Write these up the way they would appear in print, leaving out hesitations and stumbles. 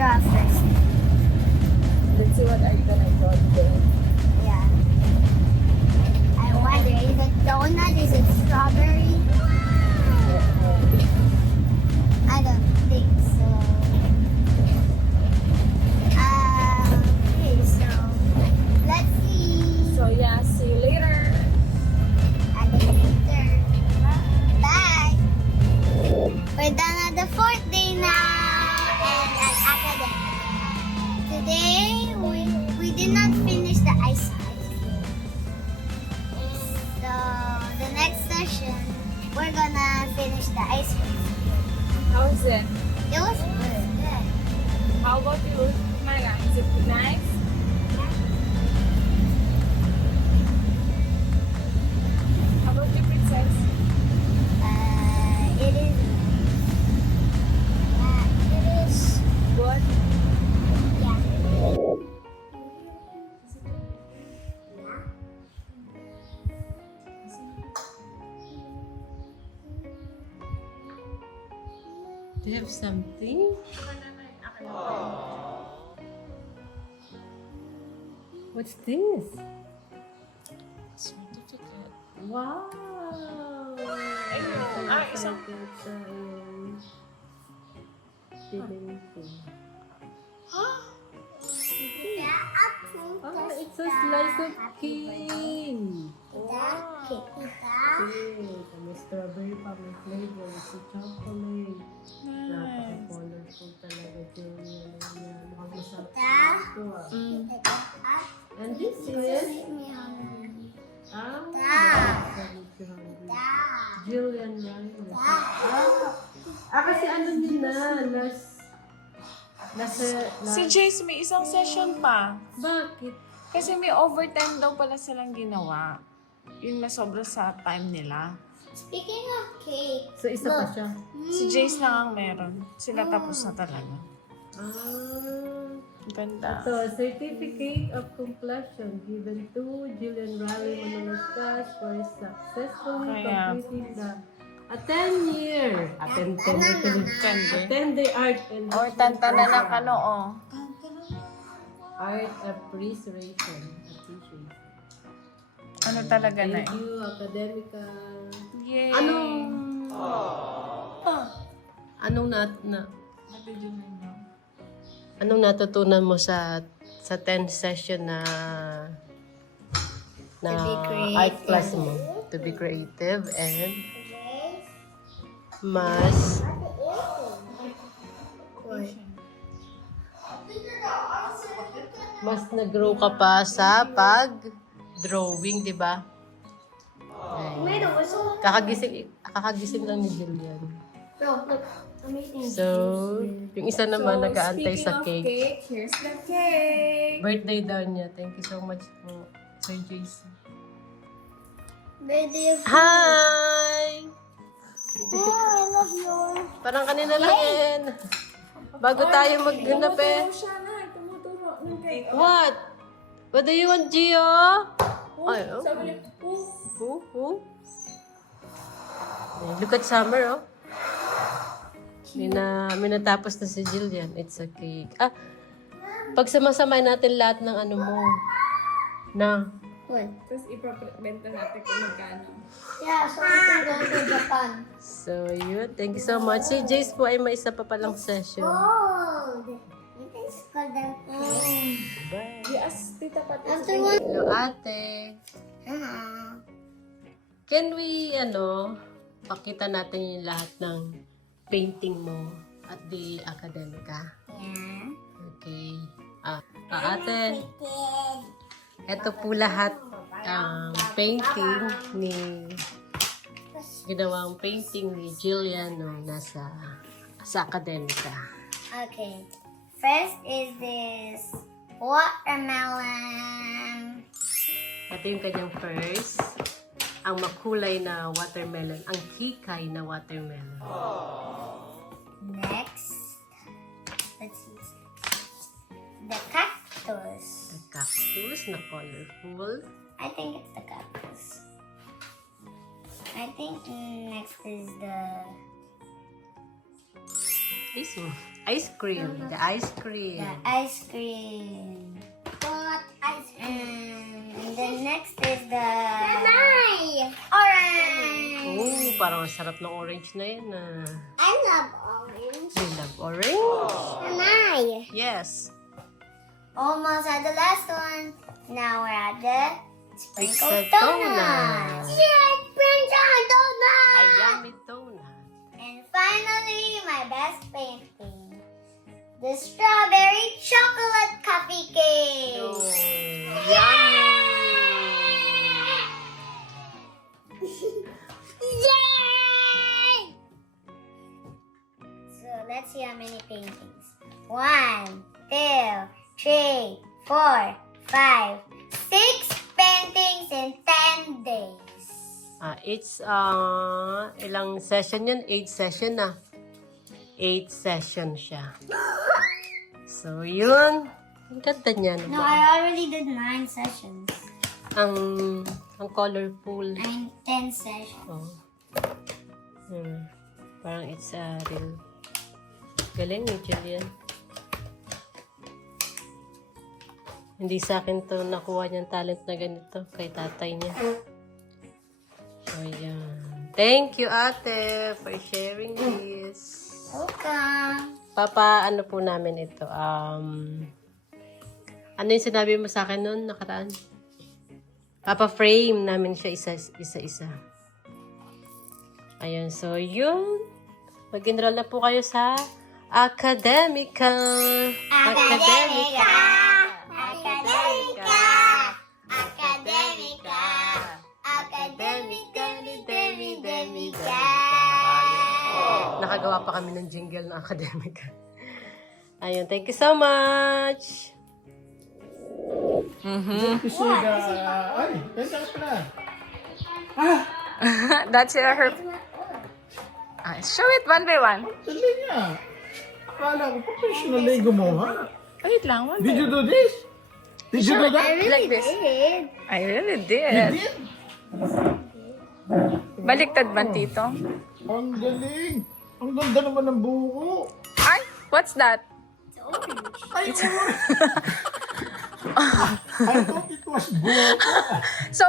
draw first. Let's see what are you gonna draw today. Yeah. I wonder, is it donut? Is it strawberry? I don't think so. Okay, so let's see. So yeah, see you later. Alligator. Bye. We're done at the fourth day now and at academic. Today we did not finish the ice cream. So the next session we're gonna finish the ice cream. How is it? It was good. How about you, Mala? Is it nice? How about you, Princess? It is. Yeah, it is. Good. Yeah. Do you have something? What's this? Certificate. Wow! Isang. Oh, it's a slice of cake! Cake. May strawberry pa, may flavor. It's a chocolate. Napaka-colorful talaga, Julian. Mukhang masarap ito And this is... Julian Ryan. Kasi ano din na, Si Jace, may isang session pa. Bakit? Kasi may overtime daw pala silang ginawa. Yun na sobra sa time nila. Speaking of cake, So, isa pa siya. Si Jace lang ang meron. Sila tapos na talaga. Ganda. So, certificate of completion given to Julian Raleigh Manolos Cash for successfully Kaya. completing the attend the art and Or tantanan ng ano, oh. art appreciation. Ano talaga na Thank you, Academica. Yay! Anong natutunan mo sa 10th session na To be creative. art class mo? To be creative and mas nag-grow ka pa sa pag-drawing, di ba? Kakagising lang ni Julian. So, yung isa naman nag-aantay sa cake. Here's the cake! Birthday daw niya. Thank you so much po, Sir Jason. birthday of Hi! I love yours. Parang kanina lang yan. Bago tayo magganap eh. siya na. Tumuturo ng cake. What? What do you want, Gio? Ay, oh. Sabi niya, Who? Look at Summer, oh. May natapos na si Jillian. It's a cake. Pag samasamahin natin lahat ng ano mo. Na. What? Tapos ipapenta natin kung magkano. Yeah, so we can go to Japan. So, yun. Thank you so much. Si Jace po ay may isa pa palang session. Gold. You can call them Bye. Yes, tita pati. After one. Hello, ate. Can we, pakita natin yung lahat ng painting mo at the Academica? Yeah. Okay. Ate, ito po lahat ang painting ginawang painting ni Jillian nung sa Academica. Okay. First is this watermelon. Ito yung kanyang first. Ang makulay na watermelon. Ang hikay na watermelon. Next, let's see. The cactus. The cactus na colorful. I think it's the cactus. I think next is the This one. Ice cream. The ice cream. The ice cream. What ice cream? And then next is the orange. Oh, parang ang sarap ng orange na yun. I love orange. You love orange? Nanay. Yes. Almost at the last one. Now we're at the sprinkled It's a donut. donut. Yes, sprinkled donut. A yummy donut. And finally, my best painting. The strawberry chocolate coffee cake. Oh, yummy. Yay! So let's see how many paintings. 1, 2, 3, 4, 5, 6 paintings in 10 days. It's, ilang session yun? 8 session na. 8 session siya. So, yun. Ang ganda niya. No, I already did 9 sessions. Ang colorful. 10 sessions. Oh. Parang it's real. Galing ni Julian. Hindi sa akin to nakuha niyang talent na ganito kay tatay niya. So, yan. Thank you, ate, for sharing this. Welcome. Papa, ano po namin ito? Ano yung sinabi mo sa akin noon nakaraan? Papa frame namin siya isa-isa. Ayun, so yun. Mag-enroll na po kayo sa Academica. Academica. Academica. Academica. Academica. Academica. Nakagawa pa kami ng jingle ng Academica. Ayun, thank you so much. Episode, ay, ganda ka pala. That's her. Show it one by one. Dali niya. Akala ko professional na yung gumawa. Wait lang, one Did by you do this? Did you do that? Like this. did. I really You did. did? Baliktad ba, Tito? Ang galing. Ang ganda naman ng buko. Ay, what's that? Ay, I thought it was buko. So,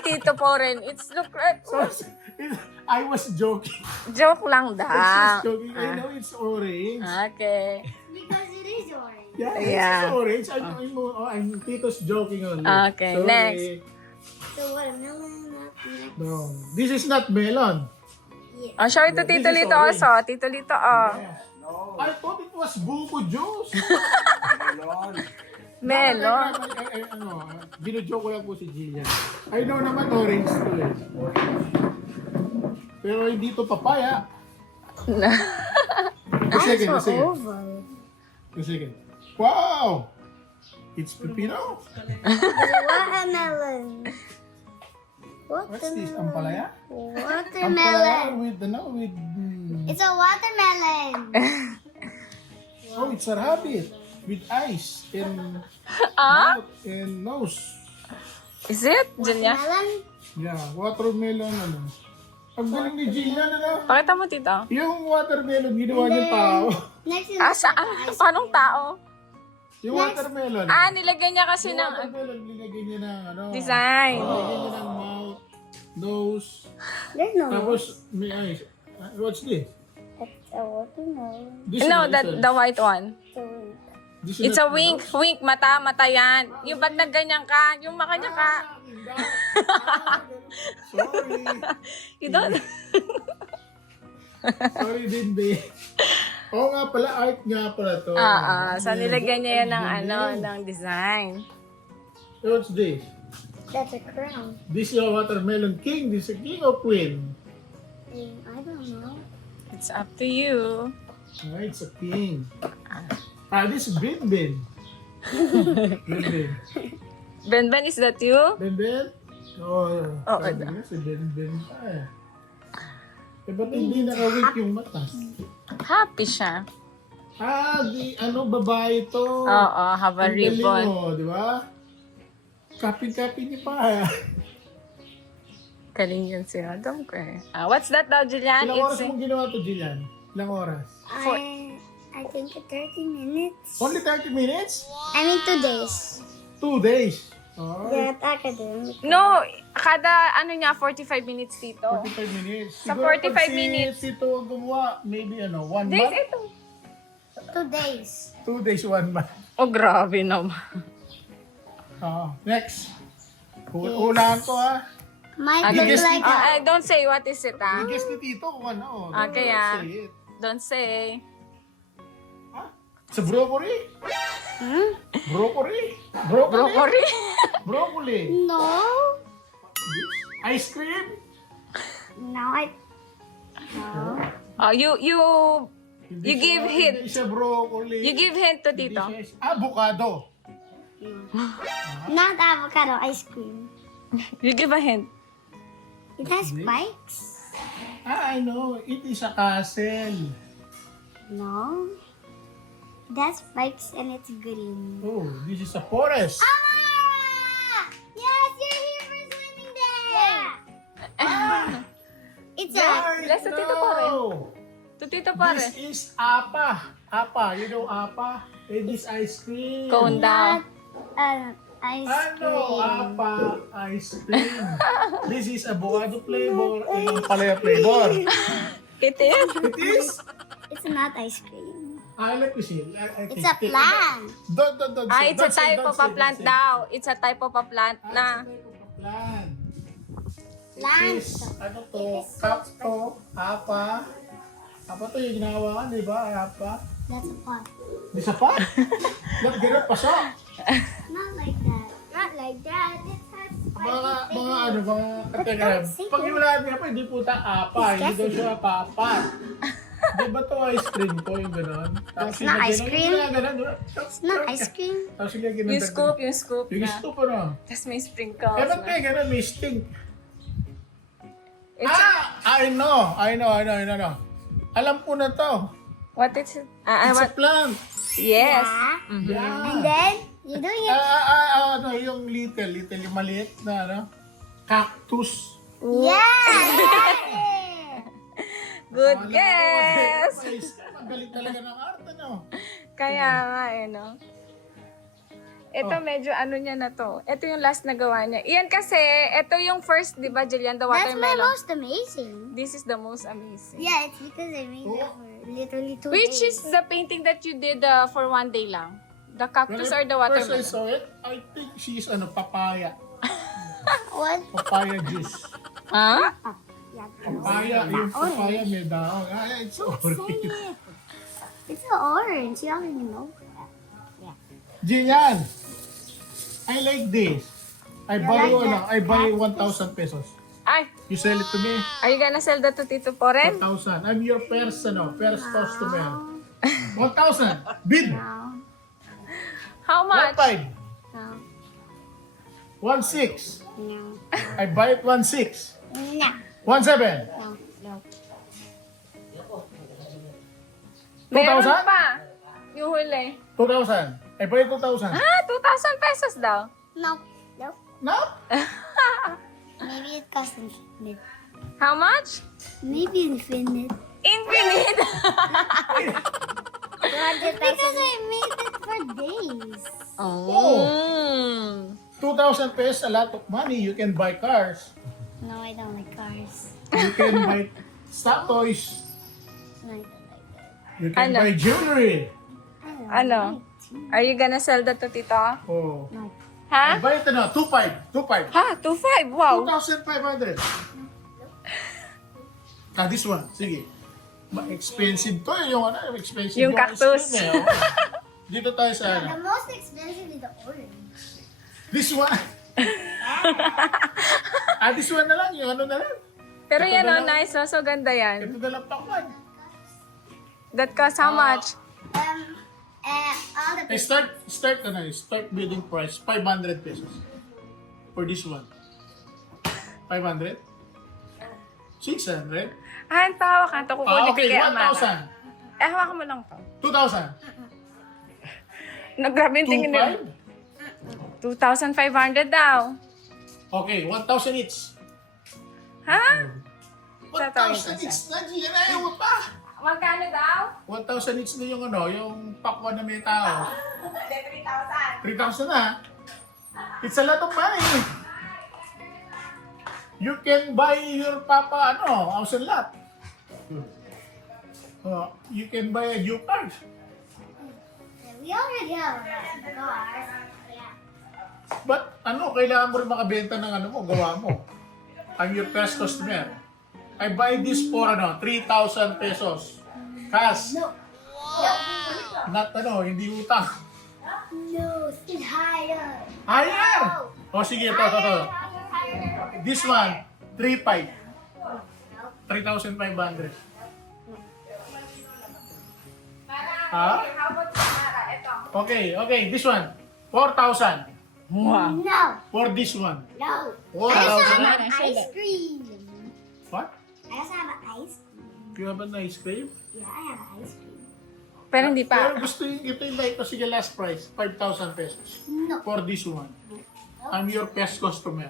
Tito po rin. It's look right. I was joking. Joke lang I was da. joking. I know it's orange. Okay. Because it is orange. Yeah, Yeah. it's orange. I'm Tito's joking only. Okay, Sorry. next. So watermelon up next. No, this is not melon. Oh, show it to Tito This is Lito orange. also. Tito Lito, oh. I thought it was buko juice. Melon. Bino-joke ko lang po si Jillian. I know naman orange to eh. Pero hindi to papaya. A second. A second. Wow! It's pepino. Watermelon. What's this? Ampalaya? Watermelon. Ampalaya with It's a watermelon. oh, it's a rabbit with eyes and mouth and nose. Is it? Diyan niya? Watermelon. Yeah, watermelon ano. Ang galing ni Jillian ano. Pakita mo, Tito. Yung watermelon ginawa niyang tao. Next is Saan? Paanong tao? Yung watermelon. Nilagyan niya kasi Yung ng watermelon, nilagay niya ng ano. design. Nilagay niya ng mouth, nose, there's no. tapos may eyes. What's this? It's a watermelon. This No, one, the white one. this It's a not- wink. Wink, mata yan. Yung pag nagganyan ka, yung makanya ka. Sorry. You don't... Sorry din, babe. Oo nga pala, art nga pala to. So nilagyan niya yan ng ng design. What's this? That's a crown. This is a watermelon king. This is a king or queen? I don't know. It's up to you. It's a king. This is Ben Ben. Ben Ben. Ben, is that you? Ben Ben? Oh, sabi ano? niya si Ben Ben pa eh. Eh, ba't hindi nakawik yung mata? Happy siya. Babae to. Oo, have a Ang galing, ribbon. oh, di ba? Kapin-kapin niya pa. Galing yun si Adam ko eh. What's that daw, Julian? Ilang oras It's... mong ginawa to, Jillian? Ilang oras? I I think 30 minutes. Only 30 minutes? I mean 2 days. 2 days. Oh, Yeah, at academic. No, kada ano niya, 45 minutes dito. 45 minutes. Sa Siguro 45 pag minutes. Si Tito gumawa, maybe 1 Days month? ito. 2 days. 2 days, 1 month. Oh, grabe naman. Next. Ulaan ko Might You look guess like I don't say what is it, ah. I guess ni Tito kung ano. Okay, Don't say it. Don't say. Sa broccoli? Broccoli? Broccoli? Broccoli? Broccoli. No. Ice cream? No, No. Oh, you Hindi give siya- hint. Hindi siya broccoli. You give hint to Hindi Tito. siya- Avocado. Not avocado ice cream. You give a hint. It has Is it? spikes? I know. It is a castle. No. It has spikes and it's green. Oh, this is a forest. Ah! Yes, you're here for swimming day! Yeah. It's a... Bless the Tito Pare. To Tito Pare. This is apa. Apa, you know apa? It is ice cream. Cone down. Ice Ano, cream. apa, ice cream. This is avocado flavor and yung palaya flavor. It is. It is. It's not ice cream. Let me see. It's a plant. Don't say. It's a Don't say, type don't of say, a don't plant say. daw. It's a type of a plant Ah, na. it's a type of a plant. Plant. It is, ano to, cup to, apa. Apa to yung ginawa ka, di ba? Apa. That's a pot. Di sa pa? Ba't ganun pa siya? Not like that. Not like that. It has Mga spikes. ano, mga kategram. Pag iwalaan niya pa, hindi po ta apa. Hindi daw siya papat. Di ba to ice cream to yung gano'n? It's not ice cream. It's Not ice cream. Tapos sila ganun. Yung scoop Yung na. scoop ano? Tapos may sprinkles Eh, ba't na. may ganun? May stink. It's I know. Alam ko na to. what is it? It's a What? plant. Yes. Yeah. Yeah. And then, you're doing it. Ano, yung little, yung maliit na, ano? Cactus. Yeah! Good Alam ko, guess. Magaling talaga ng arte, no? Kaya nga no. Ito medyo ano niya na to. Ito yung last na gawa niya. Iyan kasi, ito yung first, di ba, Jillian, the That's my watermelon. most amazing. This is the most amazing. Yeah, it's because I made it for literally 2 Which days. is the painting that you did for 1 day lang? The cactus or the First I watermelon? saw it, I think she's papaya. What? Papaya juice. Ha? Yeah, Papaya, yung papaya may daon. It's orange. it's orange. You already know that. Jinyan, I like this. I buy like you, that? I buy 1,000 pesos. Ay, You sell it to me, are you gonna sell that to Tito Poren? 1,000. I'm your first customer. 1,000. Bid. No. How much? 1,500. No. 1,600. No. I buy it 1,600. No. 1,700. No. No. Meron 2,000? pa. Yung huli. 2,000. I buy it 2,000. 2,000 pesos daw. No. No. No? Maybe it cost infinite. How much? Maybe infinite. Infinite. 200 because I made it for days. Oh. Mm. 2,000 pesos, a lot of money. You can buy cars. No, I don't like cars. You can buy stock toys. No, I don't like that. You can Ano? buy jewelry. I don't Ano? like to. Are you gonna sell that to Tito? Oh. No. I Ha? buy it 2,500. 2,500. Ha? 2,500. Wow. 2,500. This one. Sige. Expensive to. Yung expensive. Yung cactus. ice cream, oh. Dito tayo sa ano. The most expensive is the orange. This one. This one na lang. Yung ano na lang. Pero Ito yan na oh, lang. nice oh. So ganda yan. Ito na lang pakwan. That costs how much? All the Start bidding price 500 pesos for this one. 500? 600? Ah, tawag ka. Ito kukunin ko Okay, kay Amara. 1,000. Hawakan mo lang to. 2,000. Grabe yung tingin nila. 2,500 daw. Okay, 1,000 each. Ha? 1,000 each. Nandiyan, ayaw mo pa. Magkano daw? 1,000 each na yung ano, yung pakwan na may tao. Hindi, 3,000. 3,000 na. It's a lot of money. You can buy your papa, house and lot. You can buy a new car. We already have a car. Yeah. But kailangan mo rin makabenta ng gawa mo. I'm your best customer. I buy this for 3,000 pesos. Cash. No. Not hindi utang. No, it's higher. Higher! O sige, ito. Higher. This one, 3,500. 3,500. Ha? How about Mara? Ito. Okay, this one, 4,000. Wow. No. For this one, No. I also 4,000. have an ice cream. What? I also have an ice cream. You have an ice cream? Yeah, I have an ice cream. Pero hindi Pero pa. gusto ito yung like, sige, last price, 5,000 pesos. No. For this one. I'm your best customer.